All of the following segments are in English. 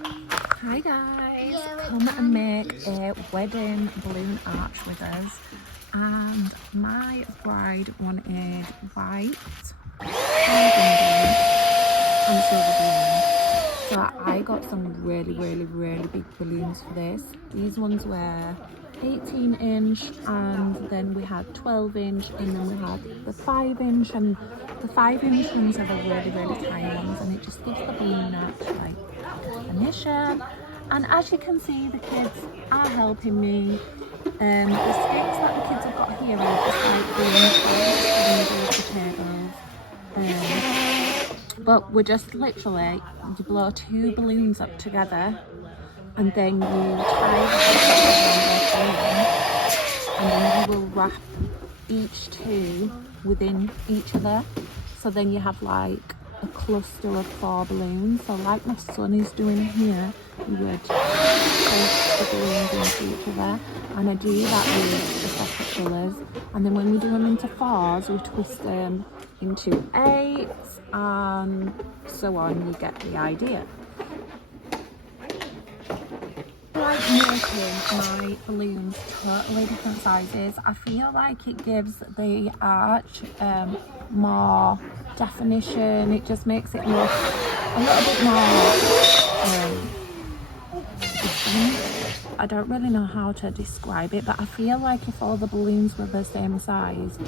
Hi guys, come and make a wedding balloon arch with us. And my bride wanted white, and silver balloons. So I got some really big balloons for this. These ones were 18-inch, and then we had 12-inch, and then we had the 5-inch, and the 5-inch ones are the really tiny ones, and it just gives the balloon arch like definition. And as you can see, the kids are helping me. The sticks that the kids have got here are just like balloon potatoes. But we're just literally, you blow 2 balloons up together, and then you tie the balloon, and then you will wrap each 2 within each other. So then you have like a cluster of 4 balloons. So like my son is doing here, you would place the balloons into each other, and I do that with the separate colours. And then when we do them into 4s, we twist them into 8s, and so on. You get the idea. I like making my balloons totally different sizes. I feel like it gives the arch more definition. It just makes it look a little bit more I don't really know how to describe it, but I feel like if all the balloons were the same size,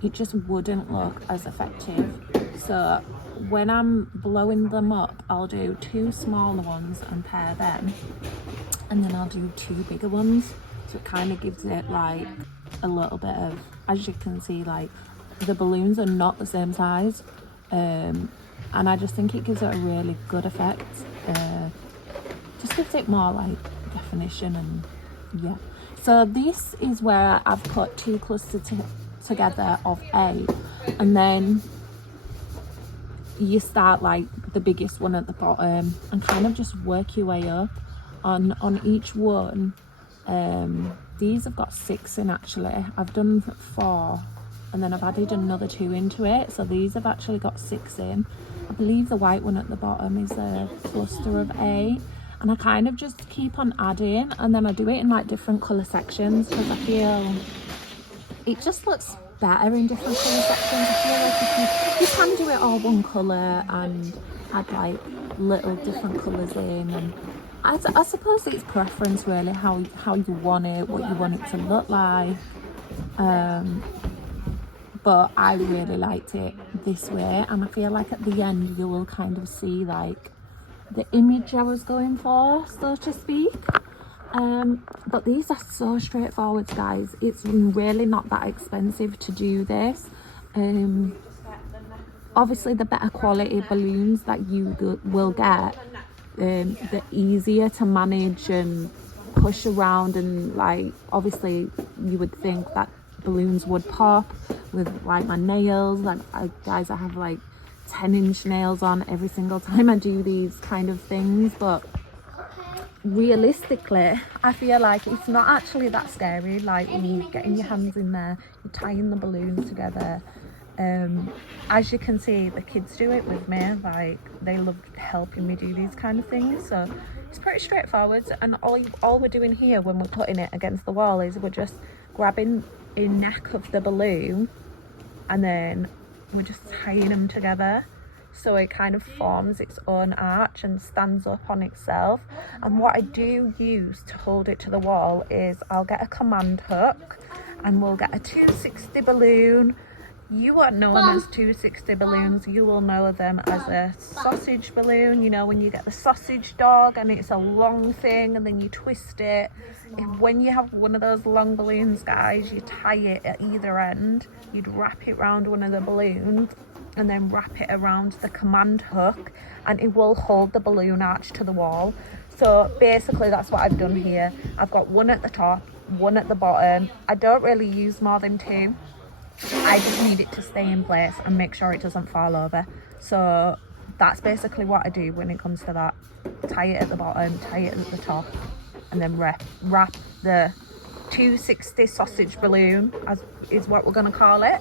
it just wouldn't look as effective. So when I'm blowing them up, I'll do 2 smaller ones and pair them, and then I'll do 2 bigger ones. So it kind of gives it like a little bit of, as you can see, like the balloons are not the same size, and I just think it gives it a really good effect. Just gives it more like definition, and yeah. So this is where I've put 2 clusters together of 8, and then you start like the biggest one at the bottom and kind of just work your way up on each one. These have got 6 in actually. I've done 4, and then I've added another 2 into it, so these have actually got 6 in. I believe the white one at the bottom is a cluster of 8, and I kind of just keep on adding, and then I do it in like different colour sections because I feel it just looks better in different colour sections. I feel like if you can do it all one colour and add like little different colours in, and I suppose it's preference really, how you want it, what you want it to look like. But I really liked it this way, and I feel like at the end you will kind of see like the image I was going for, so to speak. But these are so straightforward, guys. It's really not that expensive to do this. Obviously the better quality balloons that you will get, the easier to manage and push around, and like obviously you would think that balloons would pop with like my nails. Like guys, I have like 10-inch nails on every single time I do these kind of things, but realistically I feel like it's not actually that scary. Like when you're getting your hands in there, you're tying the balloons together. As you can see, the kids do it with me. Like they love helping me do these kind of things, so it's pretty straightforward. And all we're doing here when we're putting it against the wall is we're just grabbing a neck of the balloon, and then we're just tying them together so it kind of forms its own arch and stands up on itself. And what I do use to hold it to the wall is I'll get a command hook, and we'll get a 260 balloon. You won't know them as 260 balloons, you will know them as a sausage balloon. You know, when you get the sausage dog and it's a long thing and then you twist it. When you have one of those long balloons, guys, you tie it at either end. You'd wrap it around one of the balloons and then wrap it around the command hook, and it will hold the balloon arch to the wall. So basically that's what I've done here. I've got one at the top, one at the bottom. I don't really use more than 2. I just need it to stay in place and make sure it doesn't fall over. So that's basically what I do when it comes to that. Tie it at the bottom, tie it at the top, and then wrap the 260 sausage balloon, as is what we're going to call it.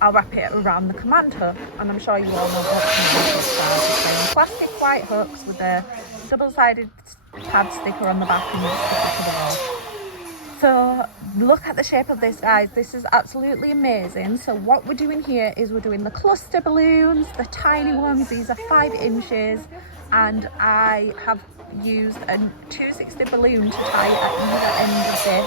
I'll wrap it around the command hook, and I'm sure you all know what command hooks are. Plastic white hooks with the double-sided pad sticker on the back and you just stick it to the wall. So look at the shape of this, guys. This is absolutely amazing. So what we're doing here is we're doing the cluster balloons, the tiny ones. These are 5 inches, and I have used a 260 balloon to tie at either end of this,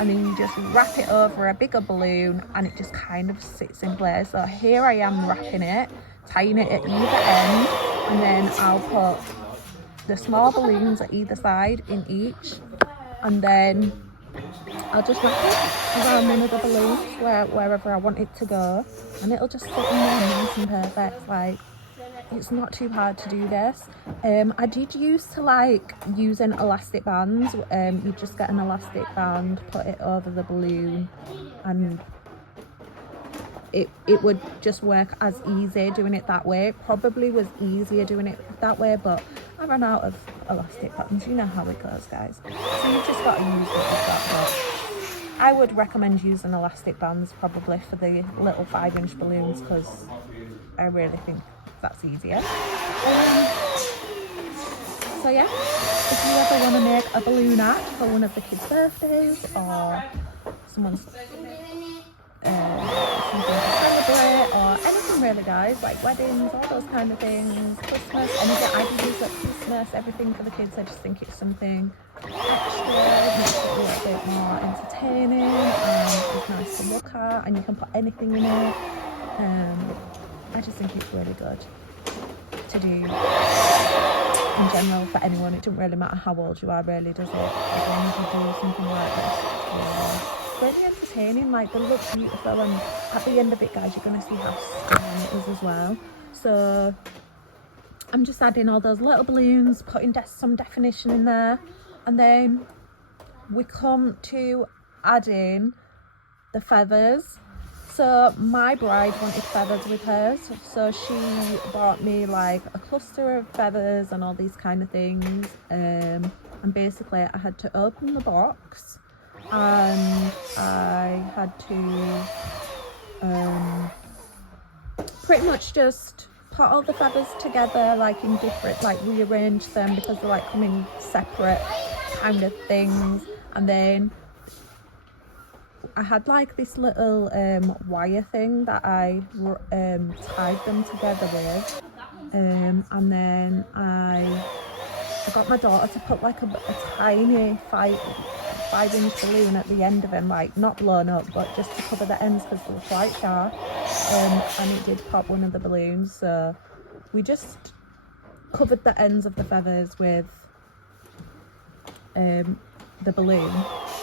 and then you just wrap it over a bigger balloon and it just kind of sits in place. So here I am wrapping it, tying it at either end, and then I'll put the small balloons at either side in each, and then I'll just wrap it around one of the balloons wherever I want it to go, and it'll just sit in there nice and perfect. Like, it's not too hard to do this. I did used to like using elastic bands. You just get an elastic band, put it over the balloon, and it would just work as easy doing it that way. It probably was easier doing it that way, but I ran out of elastic buttons. You know how it goes, guys. So you've just got to use it like that. But I would recommend using elastic bands probably for the little 5-inch balloons, because I really think that's easier. So yeah, if you ever want to make a balloon art for one of the kids' birthdays or someone's something to celebrate, or anything really, guys, like weddings, all those kind of things, Christmas, anything. I do use at Christmas, everything for the kids. I just think it's something extra, makes it a little bit more entertaining, and it's nice to look at, and you can put anything in it. I just think it's really good to do in general for anyone. It doesn't really matter how old you are, really, does it? As long as you do something like this, really entertaining. Like, they look beautiful, and at the end of it, guys, you're going to see how stunning it is as well. So I'm just adding all those little balloons, putting some definition in there, and then we come to adding the feathers. So my bride wanted feathers with hers, so she bought me like a cluster of feathers and all these kind of things, and basically I had to open the box, and I had to pretty much just put all the feathers together, like in different, like rearrange them, because they like come in separate kind of things. And then I had like this little wire thing that I tied them together with, and then I got my daughter to put like a tiny 5-inch balloon at the end of them, like not blown up, but just to cover the ends because they were quite sharp, and it did pop one of the balloons. So we just covered the ends of the feathers with the balloon,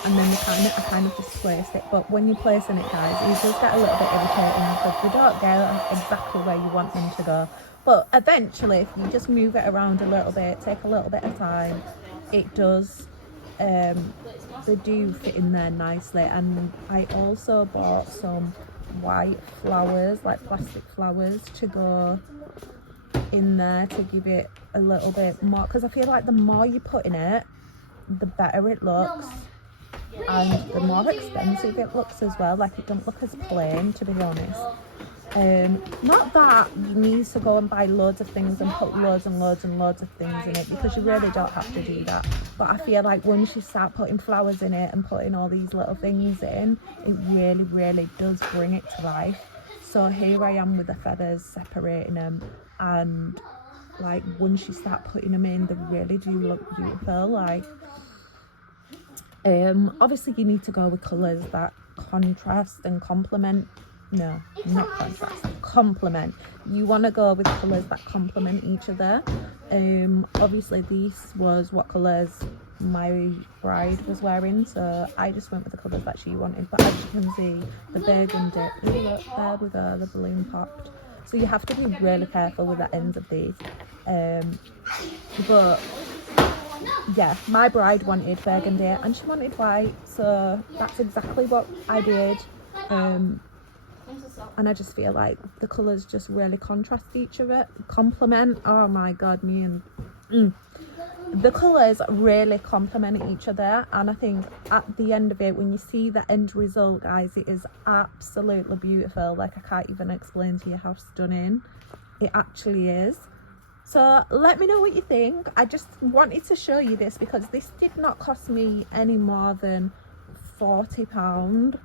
and then I kind of just placed it. But when you're placing it, guys, it does get a little bit irritating because you don't get exactly where you want them to go. But eventually, if you just move it around a little bit, take a little bit of time, it does, they do fit in there nicely. And I also bought some white flowers, like plastic flowers, to go in there to give it a little bit more, because I feel like the more you put in it, the better it looks, and the more expensive it looks as well. Like, it don't look as plain, to be honest. Not that you need to go and buy loads of things and put loads and loads and loads of things in it, because you really don't have to do that. But I feel like once you start putting flowers in it and putting all these little things in, it really, really does bring it to life. So here I am with the feathers, separating them, and like once you start putting them in, they really do look beautiful. Like, obviously you need to go with colours that contrast and complement. No, not contrast, complement. You want to go with colours that complement each other. Obviously this was what colours my bride was wearing, so I just went with the colours that she wanted. But as you can see, the burgundy, look, there we go, the balloon popped. So you have to be really careful with the ends of these. But yeah, my bride wanted burgundy and she wanted white, so that's exactly what I did. And I just feel like the colours just really contrast each other, complement. Oh my god, the colours really complement each other, and I think at the end of it, when you see the end result, guys, it is absolutely beautiful. Like, I can't even explain to you how stunning it actually is. So let me know what you think. I just wanted to show you this because this did not cost me any more than £40.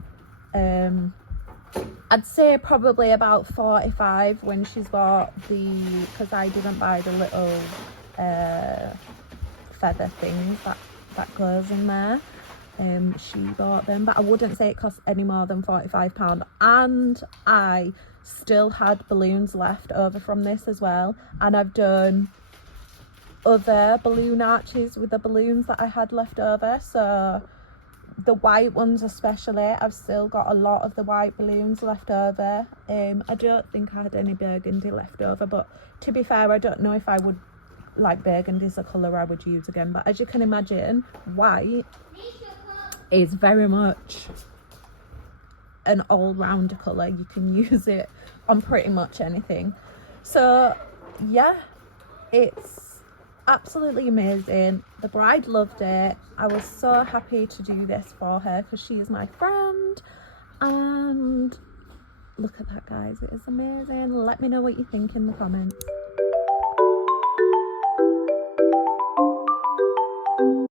I'd say probably about 45 when she's bought because I didn't buy the little feather things that goes in there. She bought them, but I wouldn't say it cost any more than £45. And I still had balloons left over from this as well, and I've done other balloon arches with the balloons that I had left over. So the white ones especially, I've still got a lot of the white balloons left over. I don't think I had any burgundy left over, but to be fair, I don't know if I would, like, burgundy is a colour I would use again. But as you can imagine, white is very much an all-round colour. You can use it on pretty much anything. So yeah, it's absolutely amazing. The bride loved it. I was so happy to do this for her because she is my friend. And look at that, guys, it is amazing. Let me know what you think in the comments.